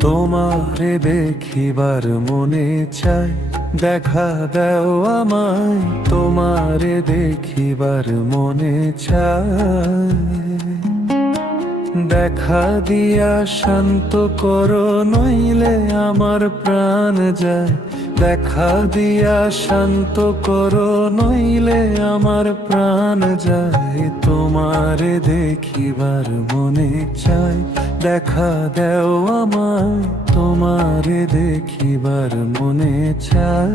তোমারে দেখিবার মনে চাই, দেখা দাও আমায়। তোমারে দেখিবার মনে চাই, দেখা দিয়া শান্ত করো, নইলে আমার প্রাণ যায়। দেখা দিয়া শান্ত করো, নইলে আমার প্রাণ যায়। তোমারে দেখিবার মনে চাই, দেখা দাও আমায়। তোমারে দেখিবার মনে চাই।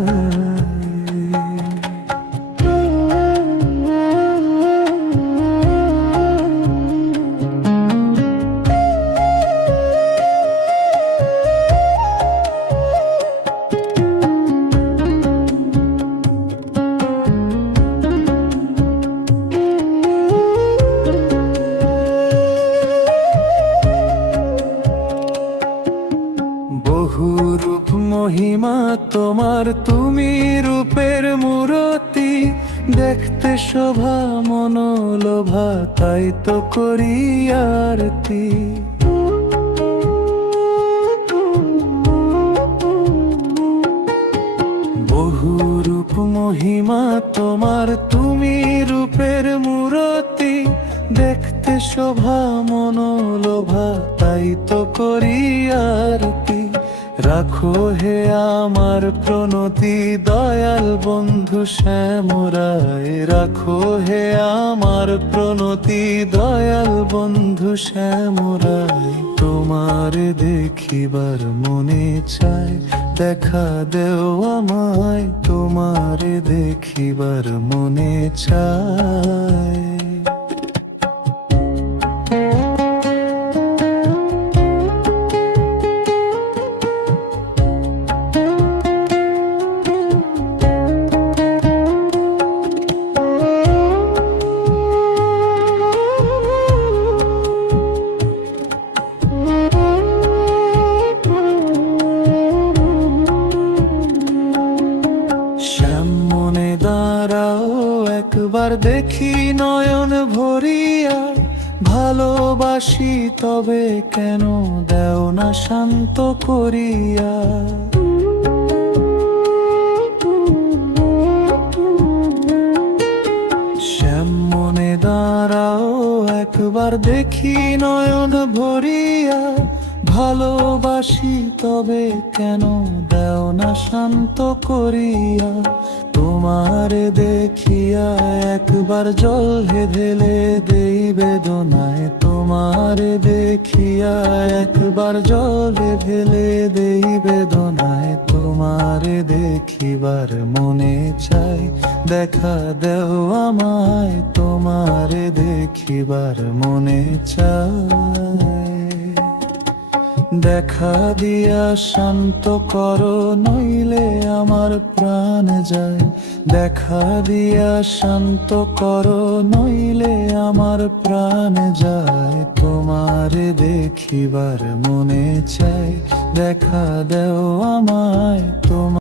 বহু রূপ মহিমা তোমার, তুমি রূপের মূরতি। দেখতে শোভা মনোলোভা, তাই তো করি আরতি। বহু রূপ মহিমা তোমার, তুমি রূপের মূরতি। দেখতে শোভা মনোলোভা, তাই তো করি আরতি। রাখো হে আমার প্রণতি, দয়াল বন্ধু শ্যামরায়। রাখো হে আমার প্রণতি, দয়াল বন্ধু শ্যামরায়। তোমার দেখিবার মনে চাই, দেখা দেও আমায়। তোমার দেখিবার মনে চাই। সামনে দাঁড়াও একবার, দেখি নয়ন ভরিয়া। ভালোবাসি তবে কেন দেও না শান্ত করিয়া। সামনে দাঁড়াও একবার, দেখি নয়ন ভরিয়া। ভালোবাসি তবে কেন দেও না শান্ত করিয়া। তোমারে দেখিয়া একবার জল ঢেলে দেই বেদনায়। তোমারে দেখিয়া একবার জল ঢেলে দেই বেদনায়। তোমারে দেখিবার মনে চাই, দেখা দেও আমায়। তোমারে দেখিবার মনে চাই। দেখা দিয়া শান্ত করো, নইলে আমার প্রাণ যায়। দেখা দিয়া শান্ত করো, নইলে আমার প্রাণ যায়। তোমারে দেখিবার মনে চাই, দেখা দেও আমায়। তোমার